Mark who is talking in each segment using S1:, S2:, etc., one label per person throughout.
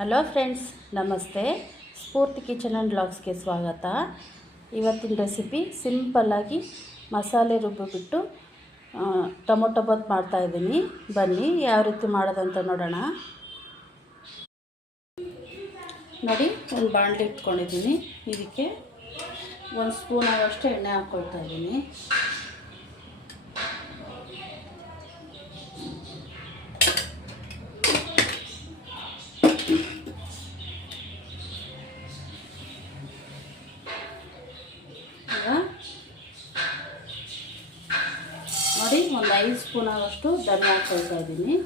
S1: Hello friends ನಮಸ್ತೆ. ಸ್ಫೂರ್ತಿ kitchen and ಬ್ಲಾಗ್ಸ್ಗೆ ಸ್ವಾಗತ. ಇವತ್ತಿನ ರೆಸಿಪಿ ಸಿಂಪಲ್ಲಾಗಿ ಮಸಾಲೆ ರುಬ್ಬಿಬಿಟ್ಟು ಟೊಮೊಟೊ ಬಾತ್ ಮಾಡ್ತಾಯಿದ್ದೀನಿ ಬನ್ನಿ, ಯಾವ ರೀತಿ ಮಾಡೋದಂತ ನೋಡೋಣ. ನೋಡಿ, ಒಂದು ಬಾಣಲಿ ಇಟ್ಕೊಂಡಿದ್ದೀನಿ. ಇದಕ್ಕೆ ಒಂದು ಸ್ಪೂನ್ ಆಗೋಷ್ಟು ಎಣ್ಣೆ ಹಾಕ್ಕೊಳ್ತಾ ಇದ್ದೀನಿ ಈಗ ನೋಡಿ ಒಂದು ಐದು ಸ್ಪೂನ್ ಆಗೋಷ್ಟು ಧನಿಯಾ ಹಾಕ್ತಾ ಇದ್ದೀನಿ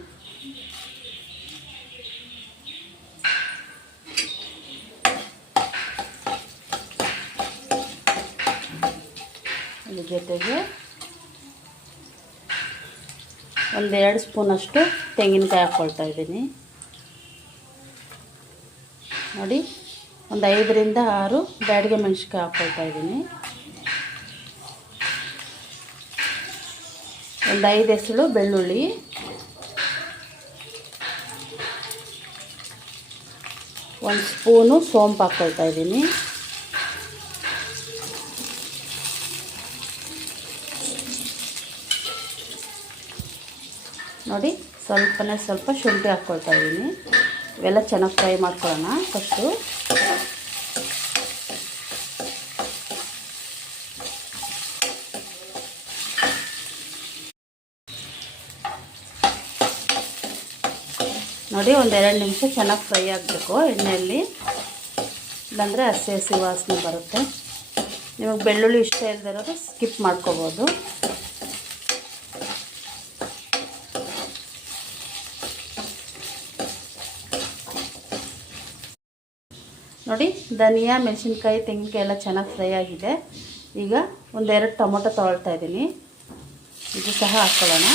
S1: ಜೊತೆಗೆ ಒಂದೆರಡು ಸ್ಪೂನಷ್ಟು ತೆಂಗಿನಕಾಯಿ ಹಾಕ್ಕೊಳ್ತಾ ಇದ್ದೀನಿ. ನೋಡಿ, ಒಂದು ಐದರಿಂದ ಆರು ಬ್ಯಾಡಿಗೆ ಮೆಣಸಿನ್ಕಾಯಿ ಹಾಕ್ಕೊಳ್ತಾ ಇದ್ದೀನಿ. ಒಂದು ಐದು ಎಸಳು ಬೆಳ್ಳುಳ್ಳಿ. ಒಂದು ಸ್ಪೂನು ಸೋಂಪು ಹಾಕ್ಕೊಳ್ತಾ ಇದ್ದೀನಿ. ನೋಡಿ, ಸ್ವಲ್ಪನೇ ಸ್ವಲ್ಪ ಶುಂಠಿ ಹಾಕ್ಕೊಳ್ತಾ ಇದ್ದೀನಿ. ಇವೆಲ್ಲ ಚೆನ್ನಾಗಿ ಫ್ರೈ ಮಾಡ್ಕೊಳ್ಳೋಣ ಫಸ್ಟು. ನೋಡಿ, ಒಂದು ಎರಡು ನಿಮಿಷ ಚೆನ್ನಾಗಿ ಫ್ರೈ ಆಗಬೇಕು. ಎಣ್ಣೆಯಲ್ಲಿ ಇಲ್ಲಾಂದರೆ ಹಸಿ ಹಸಿ ವಾಸನೆ ಬರುತ್ತೆ. ನಿಮಗೆ ಬೆಳ್ಳುಳ್ಳಿ ಇಷ್ಟ ಇಲ್ದಿರೋದು ಸ್ಕಿಪ್ ಮಾಡ್ಕೋಬೋದು. ನೋಡಿ, ಧನಿಯಾ, ಮೆಣಸಿನ್ಕಾಯಿ ತೆಂಗಿನಕಾಯಿ ಎಲ್ಲ ಚೆನ್ನಾಗಿ ಫ್ರೈ ಆಗಿದೆ. ಈಗ ಒಂದೆರಡು ಟೊಮೊಟೊ ತೊಗೊಳ್ತಾ ಇದ್ದೀನಿ. ಇದು ಸಹ ಹಾಕ್ಕೊಳ್ಳೋಣ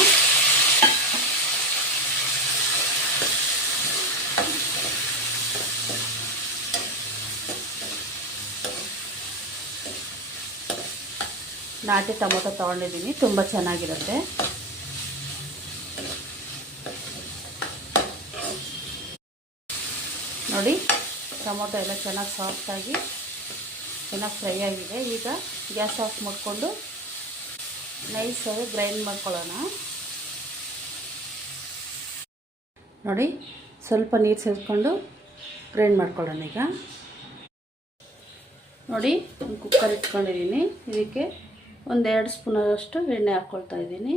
S1: ನಾಟಿ ಟೊಮೊಟೊ ತೊಗೊಂಡಿದ್ದೀನಿ, ತುಂಬ ಚೆನ್ನಾಗಿರುತ್ತೆ. ನೋಡಿ, ಟೊಮೊಟೊ ಎಲ್ಲ ಚೆನ್ನಾಗಿ ಸಾಫ್ಟಾಗಿ ಚೆನ್ನಾಗಿ ಫ್ರೈ ಆಗಿದೆ. ಈಗ ಗ್ಯಾಸ್ ಆಫ್ ಮಾಡಿಕೊಂಡು ನೈಸಾಗಿ ಗ್ರೈಂಡ್ ಮಾಡ್ಕೊಳ್ಳೋಣ. ನೋಡಿ, ಸ್ವಲ್ಪ ನೀರು ಸೇರಿಸ್ಕೊಂಡು ಗ್ರೈಂಡ್ ಮಾಡ್ಕೊಳ್ಳೋಣ ಈಗ. ನೋಡಿ ಕುಕ್ಕರ್ ಇಟ್ಕೊಂಡಿದ್ದೀನಿ. ಇದಕ್ಕೆ ಒಂದೆರಡು ಸ್ಪೂನಷ್ಟು ಎಣ್ಣೆ ಹಾಕ್ಕೊಳ್ತಾ ಇದ್ದೀನಿ.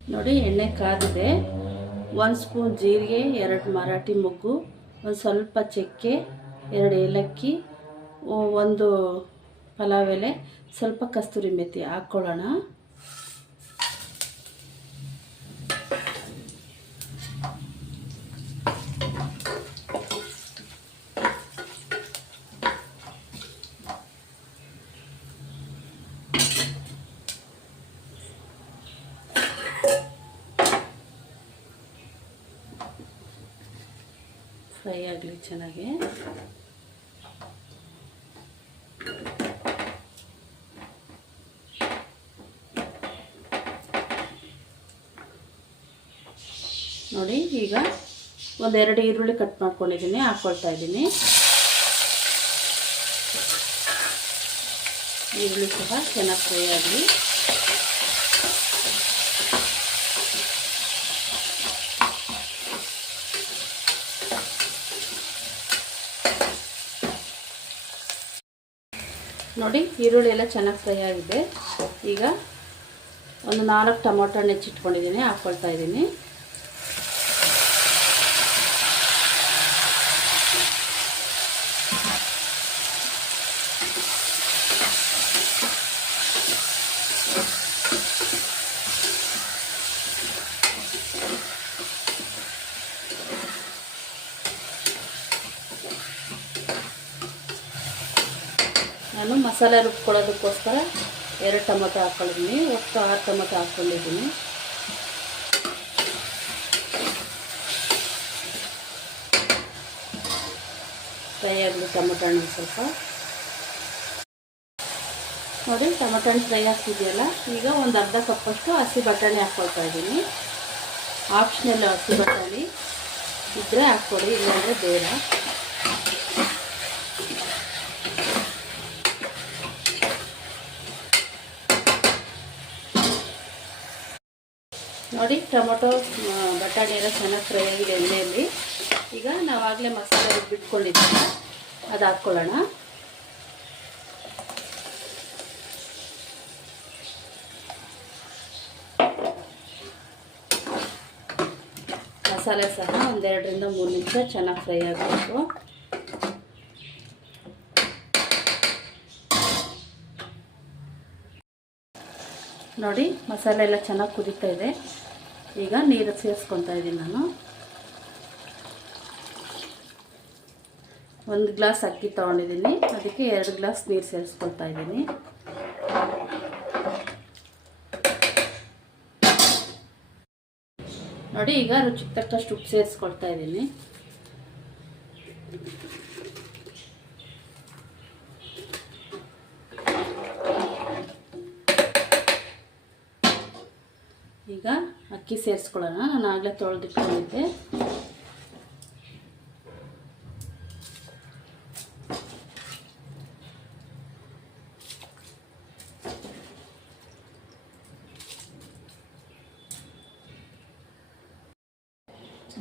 S1: ನೋಡಿ, ಎಣ್ಣೆ ಕಾದಿದೆ. ಒಂದು ಸ್ಪೂನ್ ಜೀರಿಗೆ, ಎರಡು ಮರಾಠಿ ಮೊಗ್ಗು, ಒಂದು ಸ್ವಲ್ಪ ಚಕ್ಕೆ, ಎರಡು ಏಲಕ್ಕಿ ಒಂದು ಪಲಾವ್ ಎಲೆ, ಸ್ವಲ್ಪ ಕಸ್ತೂರಿ ಮೆತ್ತಿ ಹಾಕ್ಕೊಳ್ಳೋಣ ಫ್ರೈ ಆಗಲಿ ಚೆನ್ನಾಗಿ. ನೋಡಿ, ಈಗ ಒಂದೆರಡು ಈರುಳ್ಳಿ ಕಟ್ ಮಾಡ್ಕೊಂಡಿದ್ದೀನಿ ಹಾಕ್ಕೊಳ್ತಾ ಇದ್ದೀನಿ. ಈರುಳ್ಳಿ ಸಹ ಚೆನ್ನಾಗಿ ಫ್ರೈ ಆಗಲಿ. ನೋಡಿ ಈರುಳ್ಳಿ ಎಲ್ಲ ಚೆನ್ನಾಗಿ ಫ್ರೈ ಆಗಿದೆ. ಈಗ ಒಂದು ನಾಲ್ಕು ಟೊಮೊಟೊ ಹಣ್ಣು ಹೆಚ್ಚಿಟ್ಕೊಂಡಿದ್ದೀನಿ ಹಾಕ್ಕೊಳ್ತಾ ಇದ್ದೀನಿ ನಾನು ಮಸಾಲೆ ರುಬ್ಕೊಳ್ಳೋದಕ್ಕೋಸ್ಕರ ಎರಡು ಟೊಮೊಟೊ ಹಾಕ್ಕೊಂಡಿದ್ದೀನಿ. ಒಟ್ಟು ಆರು ಟೊಮೊಟೊ ಹಾಕ್ಕೊಂಡಿದ್ದೀನಿ. ಫ್ರೈ ಆಗಲಿ ಟೊಮೊಟೊ ಹಣ್ಣು ಸ್ವಲ್ಪ. ನೋಡಿ, ಟೊಮೆಟೊ ಹಣ್ಣು ಫ್ರೈ ಆಗ್ತಿದೆಯಲ್ಲ? ಈಗ ಒಂದು ಅರ್ಧ ಕಪ್ಪಷ್ಟು ಹಸಿ ಬಟಾಣಿ ಹಾಕ್ಕೊಳ್ತಾ ಇದ್ದೀನಿ. ಆಪ್ಷನಲ್ ಹಸಿ ಬಟಾಣಿ ಇದ್ದರೆ ಹಾಕ್ಕೊಡಿ, ಇಲ್ಲಾಂದರೆ ಬೇಡ. ನೋಡಿ, ಟೊಮೊಟೊ ಬಟಾಣಿ ಎಲ್ಲ ಚೆನ್ನಾಗಿ ಫ್ರೈ ಆಗಿದೆ ಎಣ್ಣೆಯಲ್ಲಿ. ಈಗ ನಾವಾಗಲೇ ಮಸಾಲೆ ರುಬ್ಬಿಟ್ಕೊಂಡಿದ್ದೀವಿ ಅದು ಹಾಕ್ಕೊಳ್ಳೋಣ. ಮಸಾಲೆ ಸಹ ಒಂದೆರಡರಿಂದ ಮೂರು ನಿಮಿಷ ಚೆನ್ನಾಗಿ ಫ್ರೈ ಆಗಬೇಕು. ನೋಡಿ, ಮಸಾಲೆ ಎಲ್ಲ ಚೆನ್ನಾಗಿ ಕುದೀತಾ ಇದೆ. ಈಗ ನೀರು ಸೇರಿಸ್ಕೊತಾ ಇದ್ದೀನಿ ನಾನು. ಒಂದು ಗ್ಲಾಸ್ ಅಕ್ಕಿ ತೊಗೊಂಡಿದ್ದೀನಿ. ಅದಕ್ಕೆ ಎರಡು ಗ್ಲಾಸ್ ನೀರು ಸೇರಿಸ್ಕೊಳ್ತಾ ಇದ್ದೀನಿ. ನೋಡಿ, ಈಗ ರುಚಿಗೆ ತಕ್ಕಷ್ಟು ಉಪ್ಪು ಸೇರಿಸ್ಕೊಳ್ತಾ ಇದ್ದೀನಿ ಈಗ ಅಕ್ಕಿ ಸೇರಿಸ್ಕೊಳ್ಳೋಣ, ನಾನು ಆಗಲೇ ತೊಳೆದಿಟ್ಕೊಂಡಿದ್ದೆ.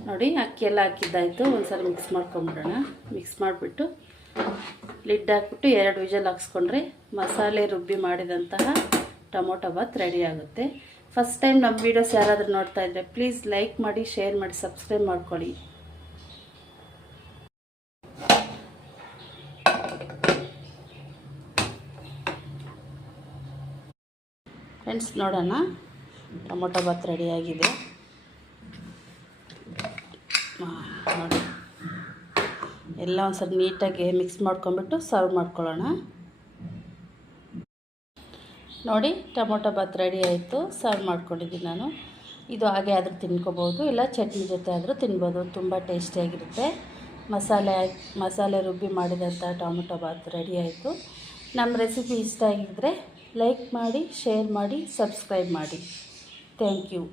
S1: ನೋಡಿ, ಅಕ್ಕಿ ಎಲ್ಲ ಹಾಕಿದ್ದಾಯಿತು. ಒಂದ್ಸಲ ಮಿಕ್ಸ್ ಮಾಡ್ಕೊಂಬಿಡೋಣ. ಮಿಕ್ಸ್ ಮಾಡಿಬಿಟ್ಟು ಲಿಡ್ ಹಾಕ್ಬಿಟ್ಟು ಎರಡು ವಿಜಲ್ ಹಾಕ್ಸ್ಕೊಂಡ್ರೆ ಮಸಾಲೆ ರುಬ್ಬಿ ಮಾಡಿದಂತಹ ಟೊಮೊಟೊ ಬಾತ್ ರೆಡಿ ಆಗುತ್ತೆ. ಫಸ್ಟ್ ಟೈಮ್ ನಮ್ಮ ವೀಡಿಯೋಸ್ ಯಾರಾದರೂ ನೋಡ್ತಾ ಇದ್ದರೆ ಪ್ಲೀಸ್ ಲೈಕ್ ಮಾಡಿ ಶೇರ್ ಮಾಡಿ ಸಬ್ಸ್ಕ್ರೈಬ್ ಮಾಡ್ಕೊಳ್ಳಿ. ಫ್ರೆಂಡ್ಸ್ ನೋಡೋಣ. ಟೊಮೊಟೊ ಬಾತ್ ರೆಡಿಯಾಗಿದೆ ನೋಡಿ. ಎಲ್ಲ ಒಂದು ಸ್ವಲ್ಪ ನೀಟಾಗಿ ಮಿಕ್ಸ್ ಮಾಡ್ಕೊಂಬಿಟ್ಟು ಸರ್ವ್ ಮಾಡ್ಕೊಳ್ಳೋಣ. ನೋಡಿ, ಟೊಮೊಟೊ ಬಾತ್ ರೆಡಿ ಆಯಿತು. ಸರ್ವ್ ಮಾಡ್ಕೊಂಡಿದ್ದೀನಿ ನಾನು. ಇದು ಹಾಗೆ ಆದರೂ ತಿನ್ಕೋಬೋದು ಇಲ್ಲ, ಚಟ್ನಿ ಜೊತೆ ಆದರೂ ತಿನ್ಬೋದು. ತುಂಬ ಟೇಸ್ಟಿಯಾಗಿರುತ್ತೆ ಮಸಾಲೆ ಮಸಾಲೆ ರುಬ್ಬಿ ಮಾಡಿದಂಥ ಟೊಮೊಟೊ ಬಾತ್ ರೆಡಿ ಆಯಿತು. ನಮ್ಮ ರೆಸಿಪಿ ಇಷ್ಟ ಆಗಿದ್ದರೆ ಲೈಕ್ ಮಾಡಿ ಶೇರ್ ಮಾಡಿ ಸಬ್ಸ್ಕ್ರೈಬ್ ಮಾಡಿ. Thank you